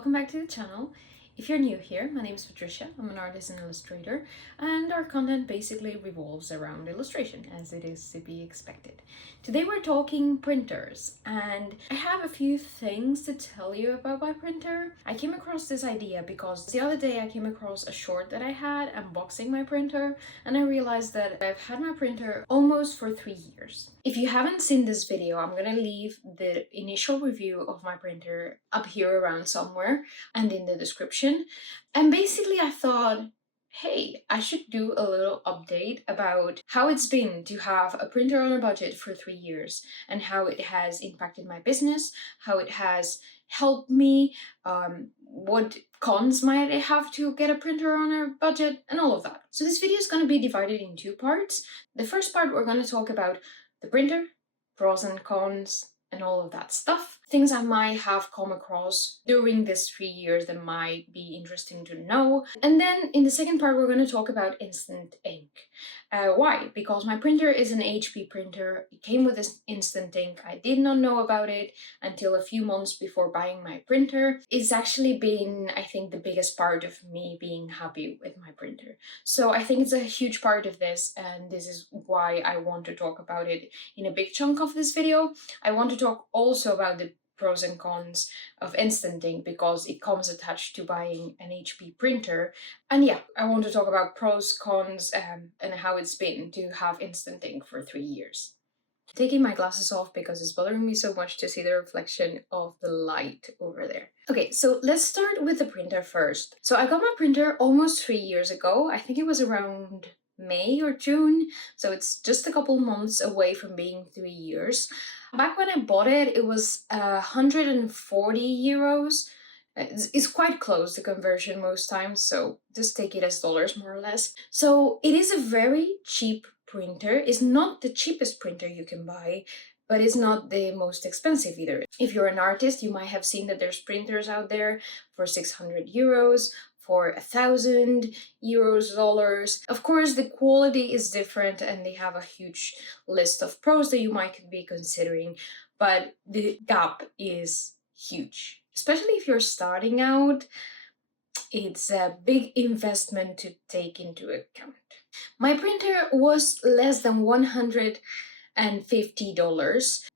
welcome back to the channel. If you're new here, my name is Patricia. I'm an artist and illustrator, and our content basically revolves around illustration, as it is to be expected. Today we're talking printers, and I have a few things to tell you about my printer. I came across this idea because the other day I came across a short that I had unboxing my printer, and I realized that I've had my printer almost for 3 years. If you haven't seen this video, I'm gonna leave the initial review of my printer up here around somewhere and in the description. And basically I thought, hey, I should do a little update about how it's been to have a printer on a budget for 3 years and how it has impacted my business, how it has helped me, what cons might I have to get a printer on a budget, and all of that. So this video is going to be divided in 2 parts. The first part, we're going to talk about the printer, pros and cons, and all of that stuff. Things I might have come across during this 3 years that might be interesting to know. And then in the second part, we're going to talk about instant ink. Why? Because my printer is an HP printer. It came with this instant ink. I did not know about it until a few months before buying my printer. It's actually been, I think, the biggest part of me being happy with my printer. So I think it's a huge part of this, and this is why I want to talk about it in a big chunk of this video. I want to talk also about the pros and cons of instant ink because it comes attached to buying an HP printer. And yeah, I want to talk about pros, cons, and how it's been to have instant ink for 3 years. Taking my glasses off because it's bothering me so much to see the reflection of the light over there. Okay, so let's start with the printer first. So I got my printer almost 3 years ago. I think it was around May or June, so it's just a couple months away from being 3 years. Back when I bought it, it was 140 euros. It's quite close to conversion most times, so just take it as dollars more or less. So it is a very cheap printer. It's not the cheapest printer you can buy, but it's not the most expensive either. If you're an artist, you might have seen that there's printers out there for 600 euros, for 1,000 euros, dollars. Of course, the quality is different and they have a huge list of pros that you might be considering, but the gap is huge. Especially if you're starting out, it's a big investment to take into account. My printer was less than $150.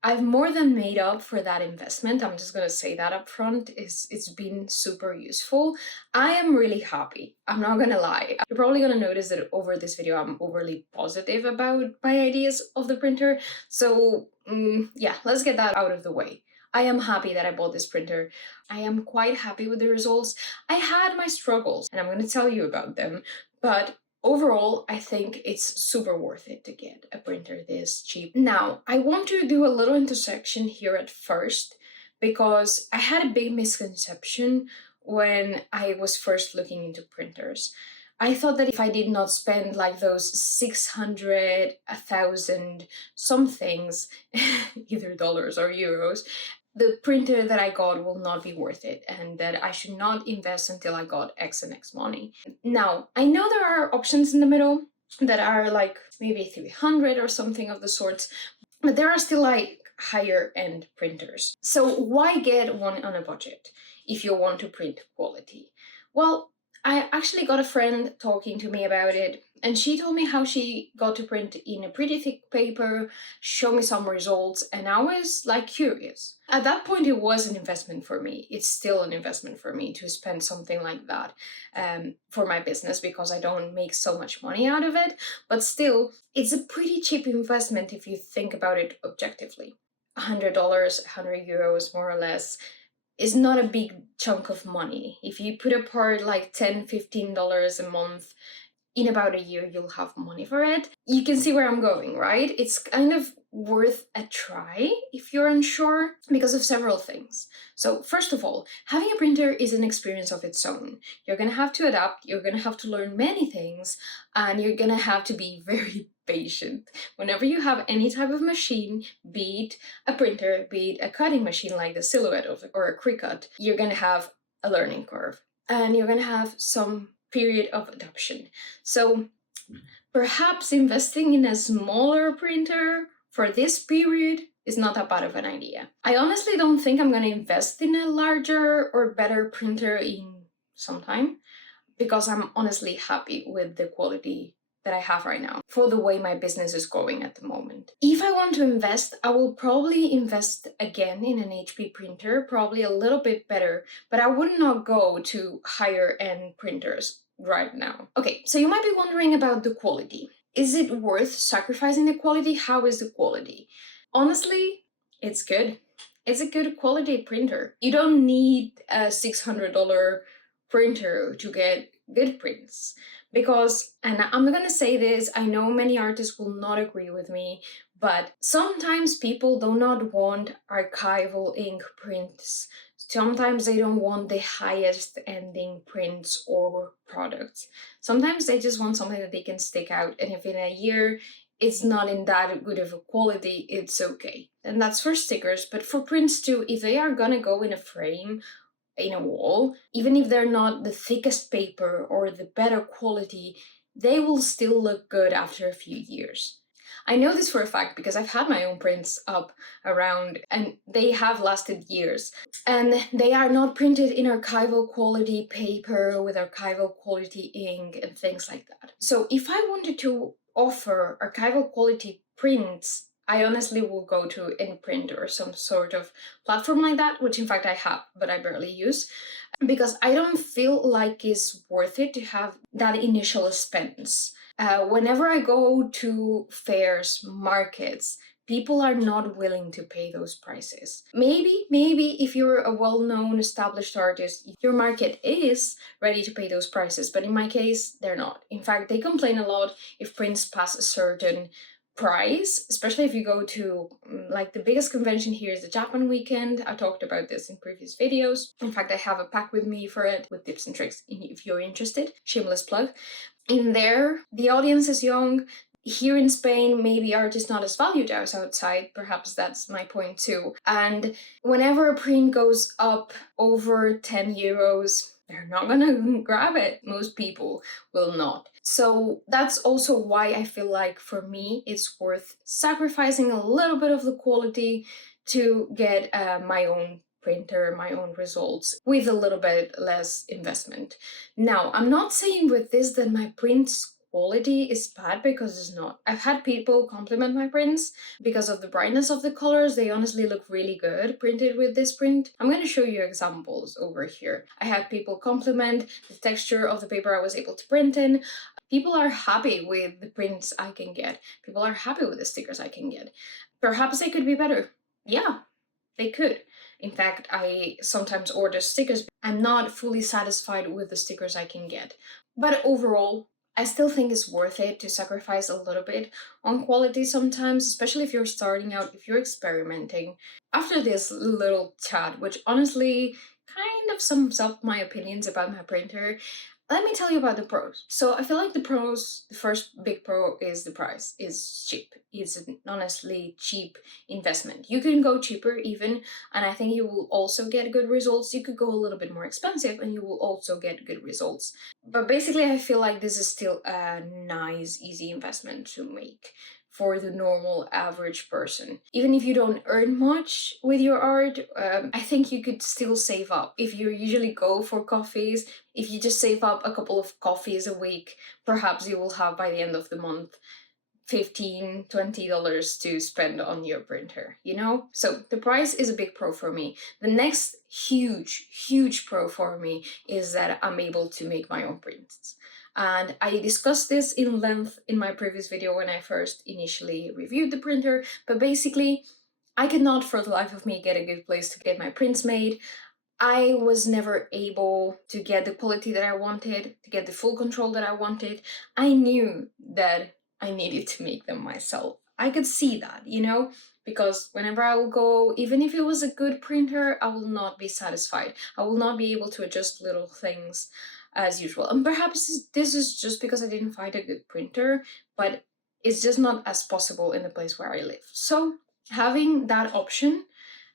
I've more than made up for that investment. I'm just gonna say that up front. It's been super useful. I am really happy. I'm not gonna lie. You're probably gonna notice that over this video I'm overly positive about my ideas of the printer. So yeah, let's get that out of the way. I am happy that I bought this printer. I am quite happy with the results. I had my struggles and I'm gonna tell you about them, but overall, I think it's super worth it to get a printer this cheap. Now, I want to do a little intersection here at first because I had a big misconception when I was first looking into printers. I thought that if I did not spend like those 600, 1,000 somethings, either dollars or euros, the printer that I got will not be worth it and that I should not invest until I got X and X money. Now, I know there are options in the middle that are like maybe 300 or something of the sorts, but there are still like higher end printers. So why get one on a budget if you want to print quality? Well, I actually got a friend talking to me about it, and she told me how she got to print in a pretty thick paper, show me some results, and I was like curious. At that point, it was an investment for me. It's still an investment for me to spend something like that for my business because I don't make so much money out of it, but still, it's a pretty cheap investment if you think about it objectively. $100, 100 euros more or less is not a big chunk of money. If you put apart like $10, $15 a month, in about a year you'll have money for it. You can see where I'm going, right? It's kind of worth a try if you're unsure because of several things. So first of all, having a printer is an experience of its own. You're gonna have to adapt, you're gonna have to learn many things, and you're gonna have to be very patient. Whenever you have any type of machine, be it a printer, be it a cutting machine like the Silhouette or a Cricut, you're gonna have a learning curve and you're gonna have some period of adoption. So perhaps investing in a smaller printer for this period is not that bad of an idea. I honestly don't think I'm gonna invest in a larger or better printer in some time, because I'm honestly happy with the quality that I have right now for the way my business is going at the moment. If I want to invest, I will probably invest again in an HP printer, probably a little bit better, but I would not go to higher end printers right now. Okay, so you might be wondering about the quality. Is it worth sacrificing the quality? How is the quality? Honestly, it's good. It's a good quality printer. You don't need a $600 printer to get good prints. Because, and I'm gonna say this, I know many artists will not agree with me, but sometimes people do not want archival ink prints. Sometimes they don't want the highest ending prints or products. Sometimes they just want something that they can stick out, and if in a year it's not in that good of a quality, it's okay. And that's for stickers, but for prints too, if they are gonna go in a frame, in a wall, even if they're not the thickest paper or the better quality, they will still look good after a few years. I know this for a fact because I've had my own prints up around and they have lasted years. And they are not printed in archival quality paper with archival quality ink and things like that. So if I wanted to offer archival quality prints, I honestly will go to InPrint or some sort of platform like that, which in fact I have, but I barely use, because I don't feel like it's worth it to have that initial expense. Whenever I go to fairs, markets, people are not willing to pay those prices. Maybe if you're a well-known established artist, your market is ready to pay those prices, but in my case, they're not. In fact, they complain a lot if prints pass a certain price, especially if you go to like the biggest convention here is the Japan Weekend. I talked about this in previous videos. In fact, I have a pack with me for it with tips and tricks if you're interested. Shameless plug. In there, the audience is young. Here in Spain, maybe art is not as valued as outside. Perhaps that's my point too. And whenever a print goes up over 10 euros, they're not gonna grab it. Most people will not. So that's also why I feel like for me, it's worth sacrificing a little bit of the quality to get my own printer, my own results with a little bit less investment. Now, I'm not saying with this that my prints quality is bad, because it's not. I've had people compliment my prints because of the brightness of the colors. They honestly look really good printed with this print. I'm going to show you examples over here. I had people compliment the texture of the paper I was able to print in. People are happy with the prints I can get. People are happy with the stickers I can get. Perhaps they could be better. Yeah, they could. In fact, I sometimes order stickers. I'm not fully satisfied with the stickers I can get. But overall, I still think it's worth it to sacrifice a little bit on quality sometimes, especially if you're starting out, if you're experimenting. After this little chat, which honestly kind of sums up my opinions about my printer, let me tell you about the pros. So I feel like the pros, the first big pro is the price. Is cheap. It's an honestly cheap investment. You can go cheaper even, and I think you will also get good results. You could go a little bit more expensive and you will also get good results. But basically I feel like this is still a nice, easy investment to make for the normal average person. Even if you don't earn much with your art, I think you could still save up. If you usually go for coffees, if you just save up a couple of coffees a week, perhaps you will have by the end of the month $15-20 to spend on your printer, you know? So the price is a big pro for me. The next huge pro for me is that I'm able to make my own prints. And I discussed this in length in my previous video when I first initially reviewed the printer, but basically I could not for the life of me get a good place to get my prints made. I was never able to get the quality that I wanted, to get the full control that I wanted. I knew that I needed to make them myself. I could see that, you know, because whenever I will go, even if it was a good printer, I will not be satisfied. I will not be able to adjust little things as usual. And perhaps this is just because I didn't find a good printer, but it's just not as possible in the place where I live. So having that option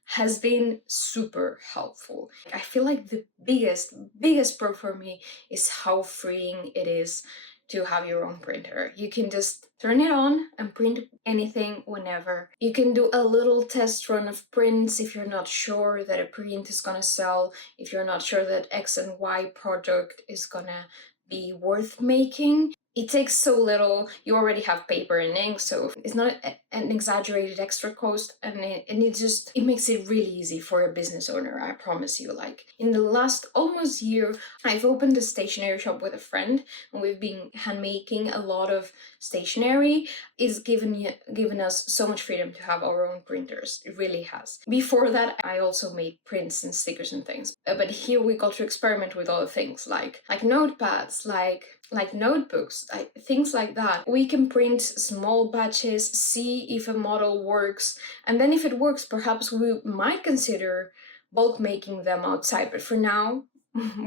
has been super helpful. I feel like the biggest pro for me is how freeing it is to have your own printer. You can just turn it on and print anything whenever. You can do a little test run of prints if you're not sure that a print is gonna sell, if you're not sure that X and Y product is gonna be worth making. It takes so little. You already have paper and ink, so it's not an exaggerated extra cost, and it makes it really easy for a business owner, I promise you. Like, in the last almost year, I've opened a stationery shop with a friend, and we've been handmaking a lot of stationery. It's given us so much freedom to have our own printers. It really has. Before that, I also made prints and stickers and things. But here we got to experiment with other things like notepads, like notebooks, like things like that. We can print small batches, see if a model works, and then if it works, perhaps we might consider bulk making them outside. But for now,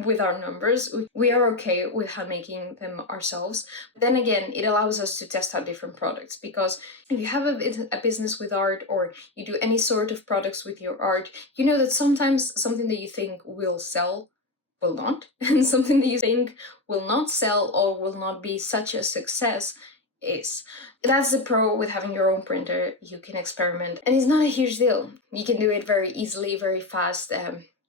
with our numbers, we are okay with hand making them ourselves. Then again, it allows us to test out different products, because if you have a business with art, or you do any sort of products with your art, you know that sometimes something that you think will sell will not, and something that you think will not sell or will not be such a success is. That's the pro with having your own printer. You can experiment, and it's not a huge deal. You can do it very easily, very fast,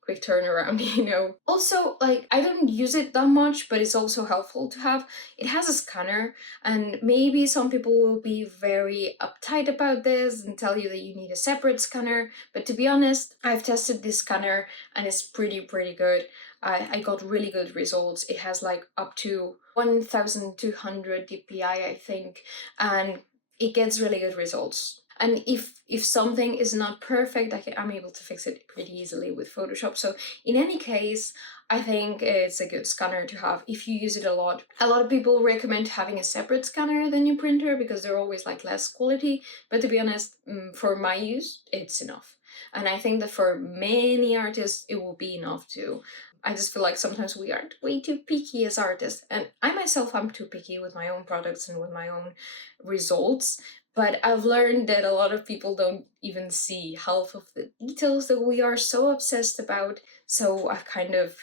quick turnaround, you know. Also, like, I don't use it that much, but it's also helpful to have. It has a scanner, and maybe some people will be very uptight about this and tell you that you need a separate scanner, but to be honest, I've tested this scanner and it's pretty good. I got really good results. It has like up to 1200 dpi, I think, and it gets really good results. And if something is not perfect, I'm able to fix it pretty easily with Photoshop. So in any case, I think it's a good scanner to have if you use it a lot. A lot of people recommend having a separate scanner than your printer because they're always like less quality. But to be honest, for my use, it's enough. And I think that for many artists, it will be enough too. I just feel like sometimes we aren't way too picky as artists. And I myself, I'm too picky with my own products and with my own results. But I've learned that a lot of people don't even see half of the details that we are so obsessed about. So I've kind of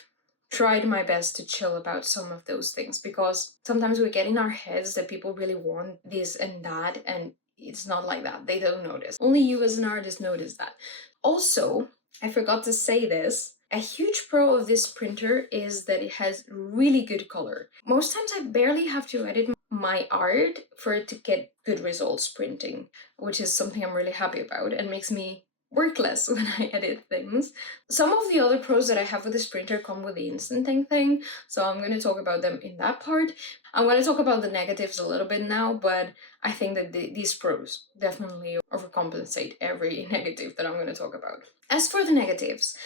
tried my best to chill about some of those things, because sometimes we get in our heads that people really want this and that, and it's not like that. They don't notice. Only you as an artist notice that. Also, I forgot to say this. A huge pro of this printer is that it has really good color. Most times I barely have to edit my art for it to get good results printing, which is something I'm really happy about and makes me work less when I edit things. Some of the other pros that I have with this printer come with the instant ink thing, so I'm going to talk about them in that part. I'm going to talk about the negatives a little bit now, but I think that these pros definitely overcompensate every negative that I'm going to talk about. As for the negatives,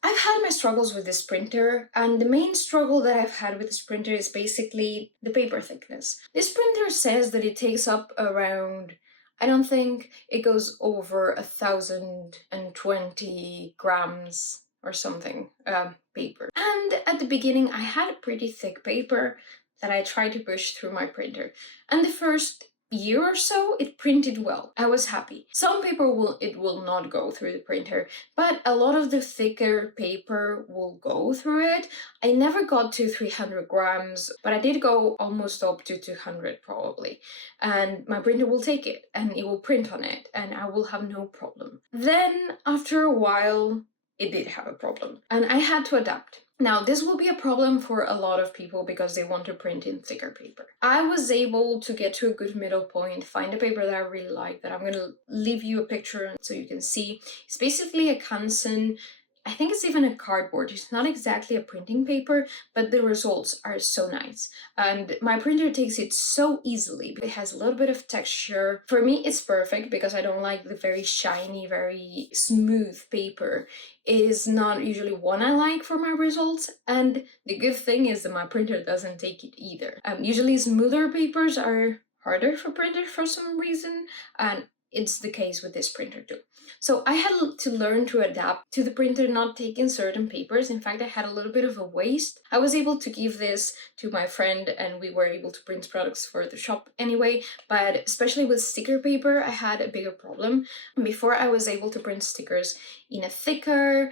I've had my struggles with this printer, and the main struggle that I've had with this printer is basically the paper thickness. This printer says that it takes up around, I don't think it goes over 1,020 grams or something, paper. And at the beginning, I had pretty thick paper that I tried to push through my printer. And the first year or so, it printed well. I was happy. Some paper will not go through the printer, but a lot of the thicker paper will go through it. I never got to 300 grams, but I did go almost up to 200 probably. And my printer will take it, and it will print on it, and I will have no problem. Then, after a while, it did have a problem, and I had to adapt. Now, this will be a problem for a lot of people because they want to print in thicker paper. I was able to get to a good middle point, find a paper that I really like, that I'm going to leave you a picture so you can see. It's basically a Canson. I think it's even a cardboard. It's not exactly a printing paper, but the results are so nice. And my printer takes it so easily. It has a little bit of texture. For me, it's perfect because I don't like the very shiny, very smooth paper. It is not usually one I like for my results. And the good thing is that my printer doesn't take it either. Usually smoother papers are harder for printers for some reason, and it's the case with this printer too. So I had to learn to adapt to the printer not taking certain papers. In fact, I had a little bit of a waste. I was able to give this to my friend and we were able to print products for the shop anyway, but especially with sticker paper, I had a bigger problem. Before I was able to print stickers in a thicker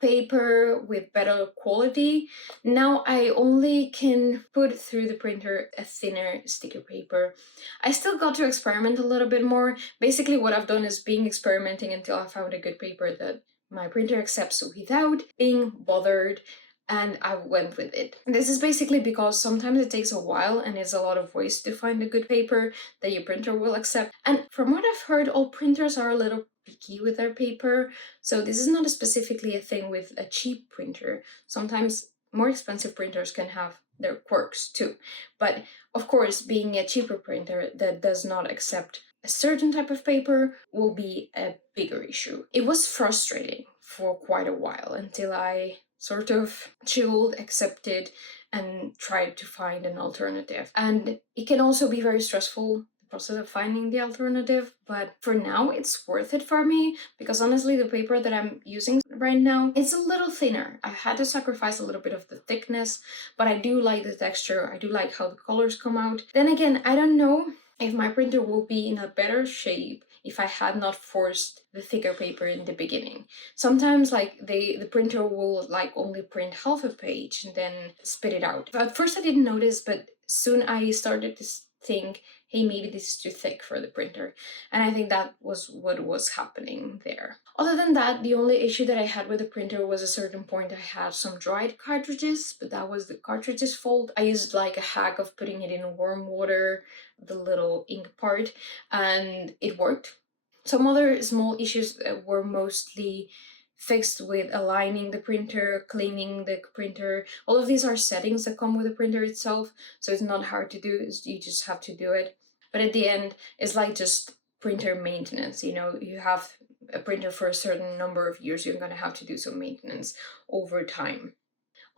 paper with better quality. Now I only can put through the printer a thinner sticker paper. I still got to experiment a little bit more. Basically, what I've done is being experimenting until I found a good paper that my printer accepts without being bothered, and I went with it. This is basically because sometimes it takes a while and it's a lot of waste to find a good paper that your printer will accept. And from what I've heard, all printers are a little picky with their paper, so this is not specifically a thing with a cheap printer. Sometimes more expensive printers can have their quirks too. But of course, being a cheaper printer that does not accept a certain type of paper will be a bigger issue. It was frustrating for quite a while until I sort of chilled, accepted, and tried to find an alternative. And it can also be very stressful, the process of finding the alternative, but for now it's worth it for me because honestly the paper that I'm using right now is a little thinner. I had to sacrifice a little bit of the thickness, but I do like the texture, I do like how the colors come out. Then again, I don't know if my printer will be in a better shape if I had not forced the thicker paper in the beginning. Sometimes like the printer will like only print half a page and then spit it out. At first I didn't notice, but soon I started to think, hey, maybe this is too thick for the printer. And I think that was what was happening there. Other than that, the only issue that I had with the printer was a certain point I had some dried cartridges, but that was the cartridge's fault. I used like a hack of putting it in warm water, the little ink part, and it worked. Some other small issues were mostly fixed with aligning the printer, cleaning the printer. All of these are settings that come with the printer itself, so it's not hard to do, you just have to do it. But at the end, it's like just printer maintenance. You know, you have a printer for a certain number of years, you're going to have to do some maintenance over time.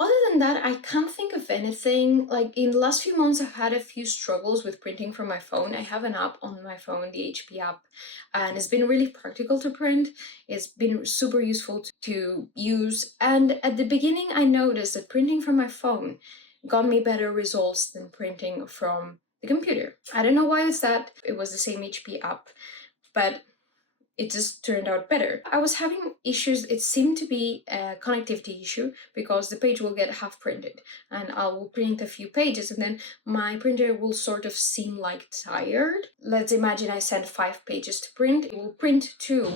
Other than that, I can't think of anything. Like in the last few months, I've had a few struggles with printing from my phone. I have an app on my phone, the HP app, and it's been really practical to print. It's been super useful to use. And at the beginning, I noticed that printing from my phone got me better results than printing from the computer. I don't know why it's that. It was the same HP app, but it just turned out better. I was having issues, it seemed to be a connectivity issue because the page will get half printed and I will print a few pages and then my printer will sort of seem like tired. Let's imagine I send 5 pages to print, it will print 2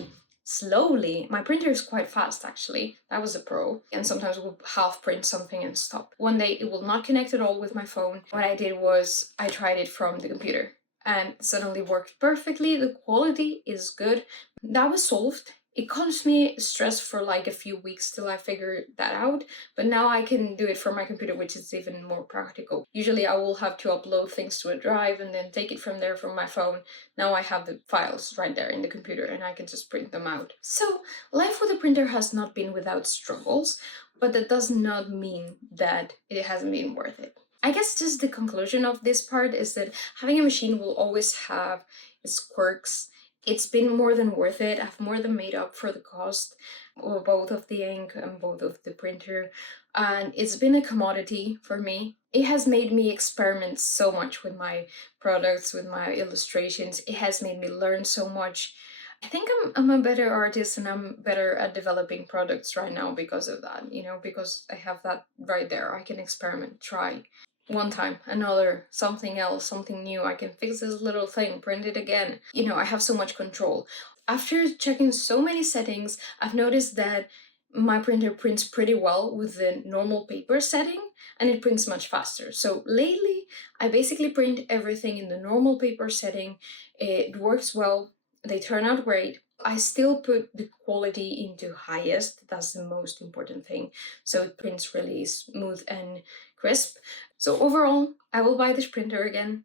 slowly. My printer is quite fast actually, that was a pro, and sometimes it will half print something and stop. One day it will not connect at all with my phone. What I did was I tried it from the computer and suddenly worked perfectly. The quality is good. That was solved. It caused me stress for like a few weeks till I figured that out, but now I can do it from my computer, which is even more practical. Usually I will have to upload things to a drive and then take it from there from my phone. Now I have the files right there in the computer and I can just print them out. So life with a printer has not been without struggles, but that does not mean that it hasn't been worth it. I guess just the conclusion of this part is that having a machine will always have its quirks. It's been more than worth it. I've more than made up for the cost of both of the ink and both of the printer. And it's been a commodity for me. It has made me experiment so much with my products, with my illustrations. It has made me learn so much. I think I'm a better artist and I'm better at developing products right now because of that, you know, because I have that right there. I can experiment, try. One time, another, something else, something new. I can fix this little thing, print it again. You know, I have so much control. After checking so many settings, I've noticed that my printer prints pretty well with the normal paper setting and it prints much faster. So lately, I basically print everything in the normal paper setting. It works well, they turn out great. I still put the quality into highest, that's the most important thing. So it prints really smooth and crisp. So overall, I will buy this printer again.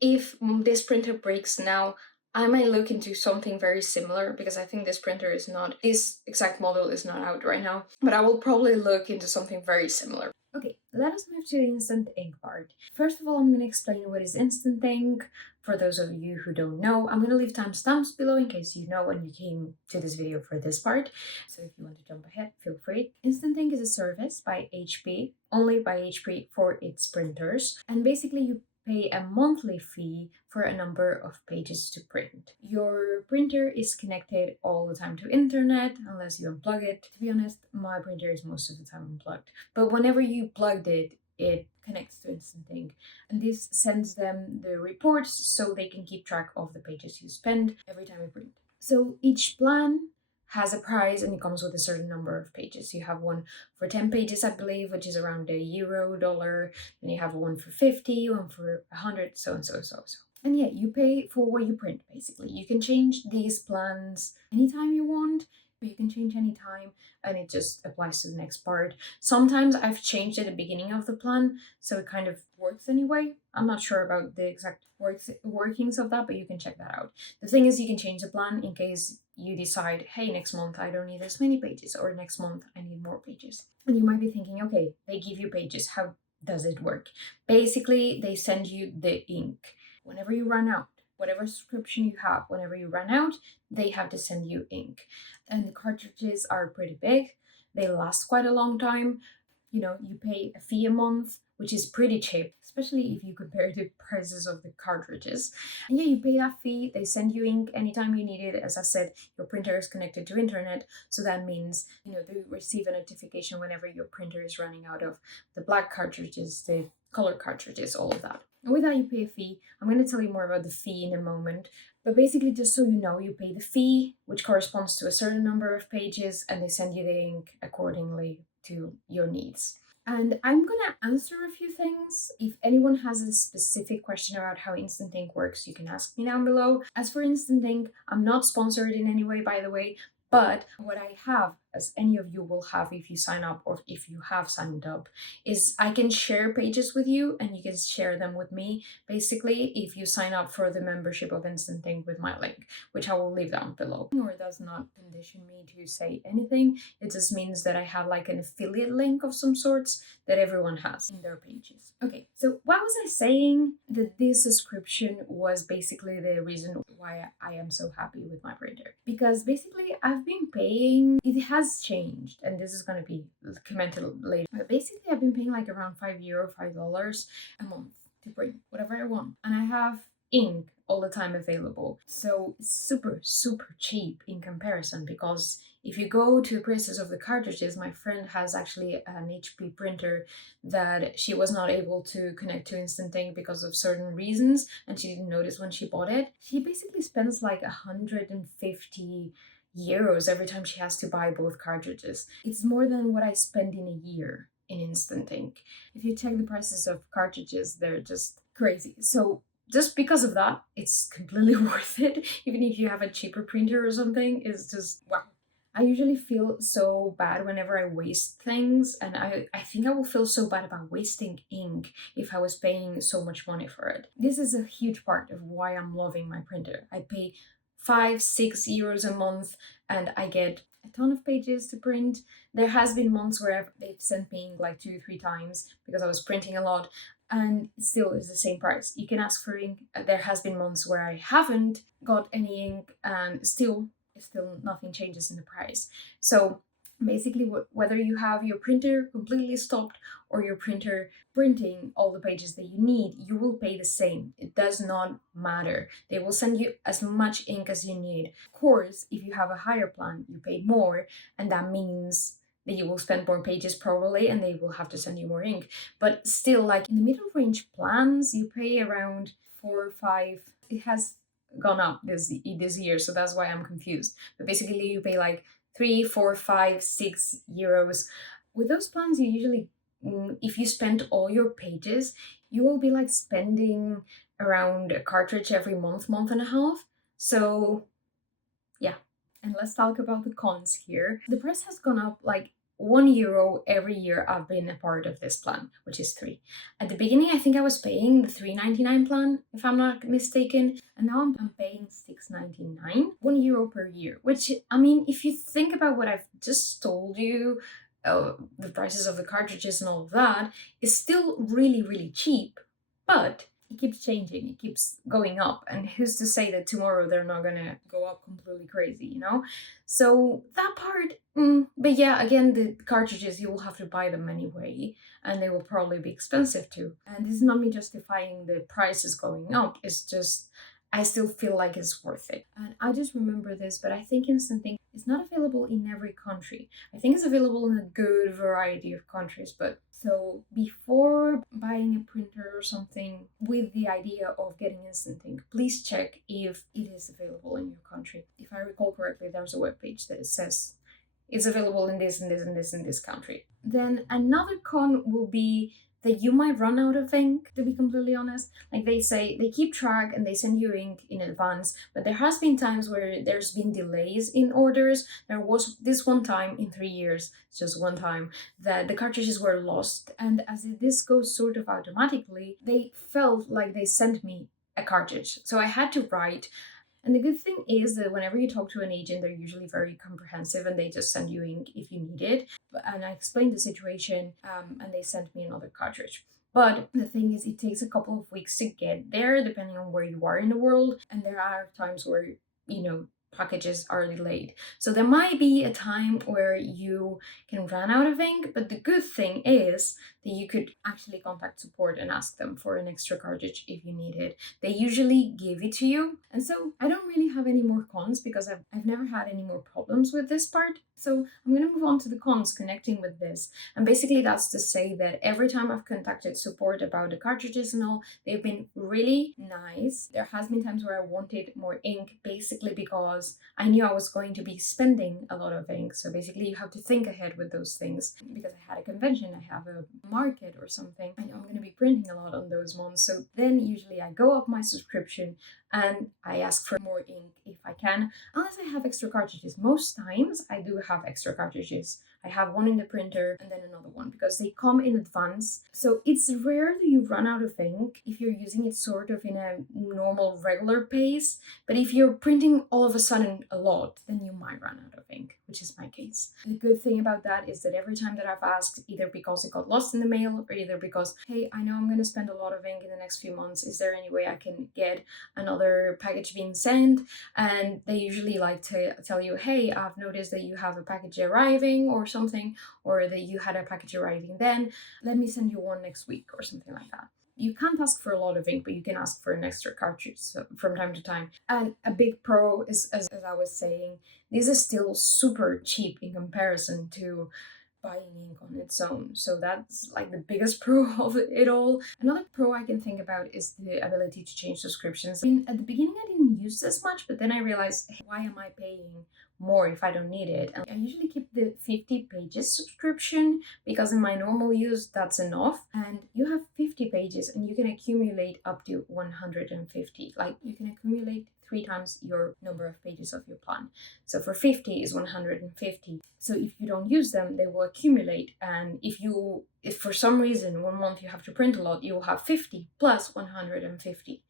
If this printer breaks now, I might look into something very similar because I think this printer is not, this exact model is not out right now, but I will probably look into something very similar. Okay, let us move to the instant ink part. First of all, I'm going to explain what is instant ink. For those of you who don't know, I'm going to leave timestamps below in case you know and you came to this video for this part. So if you want to jump ahead, feel free. Instant ink is a service by HP, only by HP for its printers. And basically you pay a monthly fee for a number of pages to print. Your printer is connected all the time to internet unless you unplug it. To be honest, my printer is most of the time unplugged. But whenever you plugged it, it connects to Instant Ink. And this sends them the reports so they can keep track of the pages you spend every time you print. So each plan has a price and it comes with a certain number of pages. You have one for 10 pages, I believe, which is around a euro, dollar. Then you have one for 50, one for 100, so and so, so, so. And yeah, you pay for what you print, basically. You can change these plans anytime you want, but you can change anytime and it just applies to the next part. Sometimes I've changed at the beginning of the plan, so it kind of works anyway. I'm not sure about the exact workings of that, but you can check that out. The thing is, you can change the plan in case you decide, hey, next month I don't need as many pages, or next month I need more pages. And you might be thinking, okay, they give you pages. How does it work? Basically, they send you the ink. Whenever you run out, whatever subscription you have, whenever you run out, they have to send you ink. And the cartridges are pretty big. They last quite a long time. You know, you pay a fee a month, which is pretty cheap, especially if you compare the prices of the cartridges. And yeah, you pay that fee, they send you ink anytime you need it. As I said, your printer is connected to internet, so that means, you know, they receive a notification whenever your printer is running out of the black cartridges, the color cartridges, all of that. And with that, you pay a fee. I'm going to tell you more about the fee in a moment. But basically, just so you know, you pay the fee, which corresponds to a certain number of pages, and they send you the ink accordingly to your needs. And I'm gonna answer a few things. If anyone has a specific question about how Instant Ink works, you can ask me down below. As for Instant Ink, I'm not sponsored in any way, by the way, but what I have, as any of you will have if you sign up or if you have signed up, is I can share pages with you and you can share them with me, basically, if you sign up for the membership of Instant Ink with my link, which I will leave down below. Or it does not condition me to say anything. It just means that I have like an affiliate link of some sorts that everyone has in their pages. Okay, so what was I saying? That this subscription was basically the reason why I am so happy with my printer. Because basically I've been paying, it has changed, and this is going to be commented later, but basically I've been paying like around €5, $5 a month to print whatever I want. And I have ink all the time available. So it's super, super cheap in comparison, because if you go to the prices of the cartridges, my friend has actually an HP printer that she was not able to connect to Instant Ink because of certain reasons, and she didn't notice when she bought it. She basically spends like 150 euros every time she has to buy both cartridges. It's more than what I spend in a year in Instant Ink. If you check the prices of cartridges, they're just crazy. So just because of that, it's completely worth it. Even if you have a cheaper printer or something, it's just wow. I usually feel so bad whenever I waste things, and I think I will feel so bad about wasting ink if I was paying so much money for it. This is a huge part of why I'm loving my printer. I pay 5-6 euros a month and I get a ton of pages to print. There has been months where they've sent me ink like 2-3 times because I was printing a lot, and still is the same price. You can ask for ink. There has been months where I haven't got any ink and still nothing changes in the price. So basically, whether you have your printer completely stopped or your printer printing all the pages that you need, you will pay the same. It does not matter. They will send you as much ink as you need. Of course, if you have a higher plan, you pay more, and that means that you will spend more pages probably, and they will have to send you more ink. But still, like in the middle range plans, you pay around 4 or 5. It has gone up this year, so that's why I'm confused. But basically, you pay like 3, 4, 5, 6 euros. With those plans, you usually, if you spend all your pages, you will be like spending around a cartridge every month, month and a half. So yeah. And let's talk about the cons here. The price has gone up like €1 every year I've been a part of this plan, which is 3. At the beginning, I think I was paying the €3.99 plan, if I'm not mistaken, and now I'm paying €6.99, €1 per year, which, I mean, if you think about what I've just told you, the prices of the cartridges and all of that is still really, really cheap, but it keeps changing, it keeps going up. And who's to say that tomorrow they're not gonna go up completely crazy, you know? So that part, but yeah, again, the cartridges, you will have to buy them anyway, and they will probably be expensive too. And this is not me justifying the prices going up, it's just I still feel like it's worth it. And I just remember this, but I think Instant Ink is not available in every country. I think it's available in a good variety of countries, but so before buying a printer or something with the idea of getting Instant Ink, please check if it is available in your country. If I recall correctly, there's a webpage that it says it's available in this and this and this and this country. Then another con will be that you might run out of ink, to be completely honest. Like they say, they keep track and they send you ink in advance, but there has been times where there's been delays in orders. There was this one time in 3 years, it's just one time, that the cartridges were lost, and as this goes sort of automatically, they felt like they sent me a cartridge. So I had to write. And the good thing is that whenever you talk to an agent, they're usually very comprehensive and they just send you ink if you need it. And I explained the situation, and they sent me another cartridge. But the thing is, it takes a couple of weeks to get there, depending on where you are in the world. And there are times where, packages are delayed. So there might be a time where you can run out of ink, but the good thing is that you could actually contact support and ask them for an extra cartridge if you need it. They usually give it to you. And so I don't really have any more cons because I've never had any more problems with this part. So I'm going to move on to the cons connecting with this. And basically that's to say that every time I've contacted support about the cartridges and all, they've been really nice. There has been times where I wanted more ink, basically because I knew I was going to be spending a lot of ink. So basically you have to think ahead with those things. Because I had a convention, I have a market or something, I know I'm going to be printing a lot on those months. So then usually I go up my subscription and I ask for more ink if I can, unless I have extra cartridges. Most times I do have extra cartridges. I have one in the printer and then another one because they come in advance. So it's rare that you run out of ink if you're using it sort of in a normal, regular pace. But if you're printing all of a sudden a lot, then you might run out of ink, which is my case. The good thing about that is that every time that I've asked, either because it got lost in the mail or either because, hey, I know I'm going to spend a lot of ink in the next few months, is there any way I can get another package being sent? And they usually like to tell you, hey, I've noticed that you have a package arriving or something, or that you had a package arriving then, let me send you one next week or something like that. You can't ask for a lot of ink, but you can ask for an extra cartridge from time to time. And a big pro is, as I was saying, this is still super cheap in comparison to buying ink on its own. So that's like the biggest pro of it all. Another pro I can think about is the ability to change subscriptions. At the beginning, I didn't use this much, but then I realized, hey, why am I paying more if I don't need it? And I usually keep the 50 pages subscription because in my normal use, that's enough. And you have 50 pages and you can accumulate up to 150. Like you can accumulate 3 times your number of pages of your plan. So for 50 is 150. So if you don't use them, they will accumulate. And if for some reason 1 month you have to print a lot, you will have 50 plus 150.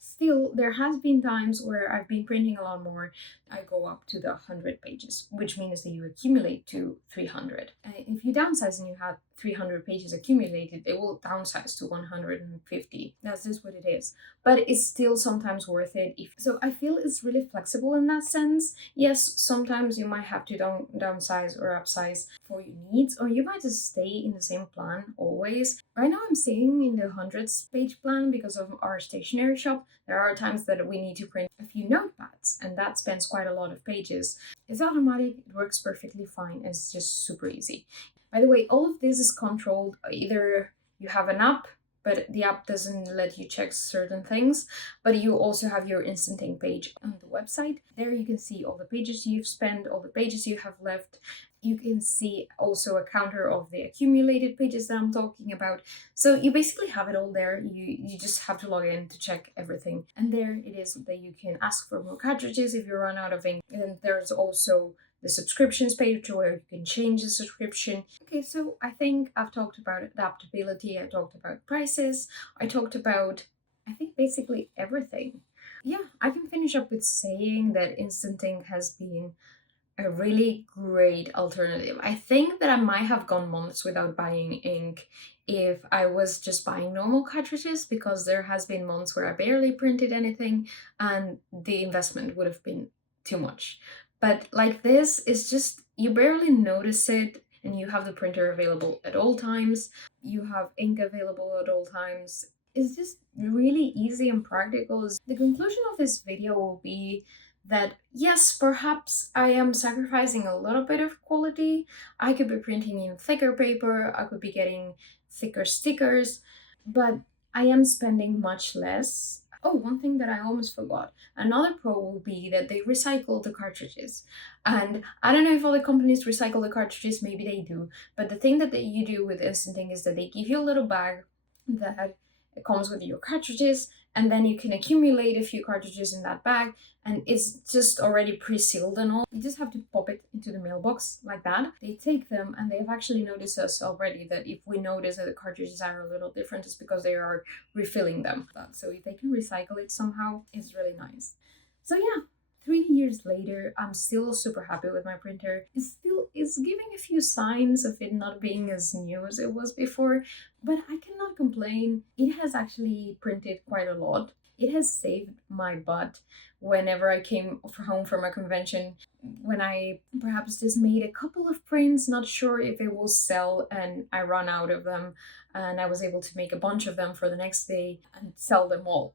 Still, there has been times where I've been printing a lot more. I go up to the 100 pages, which means that you accumulate to 300. And if you downsize and you have 300 pages accumulated, it will downsize to 150. That's just what it is. But it's still sometimes worth it. So I feel it's really flexible in that sense. Yes, sometimes you might have to downsize or upsize for your needs, or you might just stay in the same plan always. Right now I'm staying in the hundreds page plan because of our stationery shop. There are times that we need to print a few notepads, and that spends quite a lot of pages. It's automatic, it works perfectly fine, and it's just super easy. By the way, all of this is controlled. Either you have an app, but the app doesn't let you check certain things, but you also have your Instant Ink page on the website. There you can see all the pages you've spent, all the pages you have left. You can see also a counter of the accumulated pages that I'm talking about. So you basically have it all there. You just have to log in to check everything. And there it is that you can ask for more cartridges if you run out of ink. And there's also the subscriptions page where you can change the subscription. Okay, so I think I've talked about adaptability, I talked about prices, I talked about, I think, basically everything. Yeah, I can finish up with saying that instant ink has been a really great alternative. I think that I might have gone months without buying ink if I was just buying normal cartridges, because there has been months where I barely printed anything and the investment would have been too much. But like this, it's just you barely notice it, and you have the printer available at all times. You have ink available at all times. It's just really easy and practical. The conclusion of this video will be that yes, perhaps I am sacrificing a little bit of quality. I could be printing in thicker paper, I could be getting thicker stickers, but I am spending much less. Oh, one thing that I almost forgot. Another pro will be that they recycle the cartridges. And I don't know if all the companies recycle the cartridges, maybe they do. But the thing that you do with Instant Ink is that they give you a little bag that comes with your cartridges, and then you can accumulate a few cartridges in that bag, and it's just already pre-sealed and all. You just have to pop it into the mailbox like that. They take them, and they've actually noticed us already that if we notice that the cartridges are a little different, it's because they are refilling them. So if they can recycle it somehow, it's really nice. So yeah, 3 years later, I'm still super happy with my printer. It still is giving a few signs of it not being as new as it was before, but I cannot complain. It has actually printed quite a lot. It has saved my butt whenever I came home from a convention, when I perhaps just made a couple of prints, not sure if it will sell, and I run out of them, and I was able to make a bunch of them for the next day and sell them all,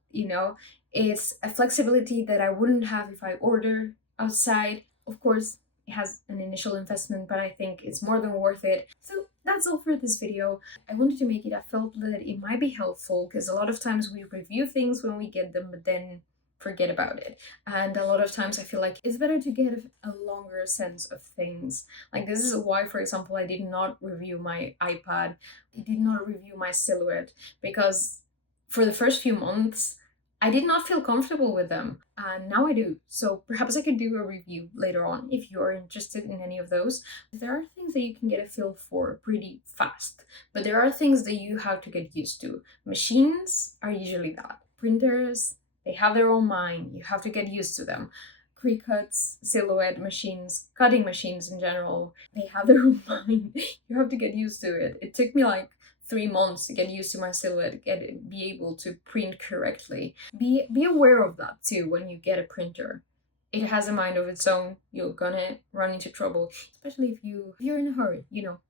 It's a flexibility that I wouldn't have if I order outside. Of course, it has an initial investment, but I think it's more than worth it. So that's all for this video. I wanted to make it, I felt that it might be helpful, because a lot of times we review things when we get them, but then forget about it. And a lot of times I feel like it's better to get a longer sense of things. Like this is why, for example, I did not review my iPad. I did not review my Silhouette, because for the first few months, I did not feel comfortable with them, and now I do. So perhaps I could do a review later on if you're interested in any of those. There are things that you can get a feel for pretty fast, but there are things that you have to get used to. Machines are usually that. Printers, they have their own mind. You have to get used to them. Cricuts, Silhouette machines, cutting machines in general, they have their own mind. You have to get used to it. It took me like 3 months to get used to my Silhouette, be able to print correctly. Be aware of that too when you get a printer. It has a mind of its own. You're gonna run into trouble, especially if you're in a hurry.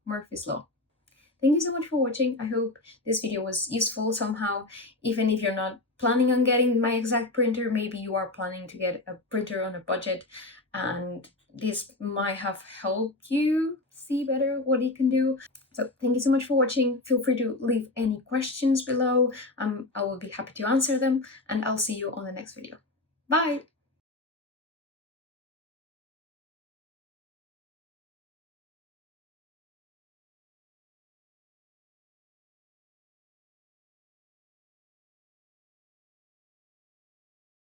Murphy's Law. Thank you so much for watching. I hope this video was useful somehow. Even if you're not planning on getting my exact printer, maybe you are planning to get a printer on a budget, and this might have helped you see better what you can do. So thank you so much for watching. Feel free to leave any questions below. I will be happy to answer them, and I'll see you on the next video. Bye!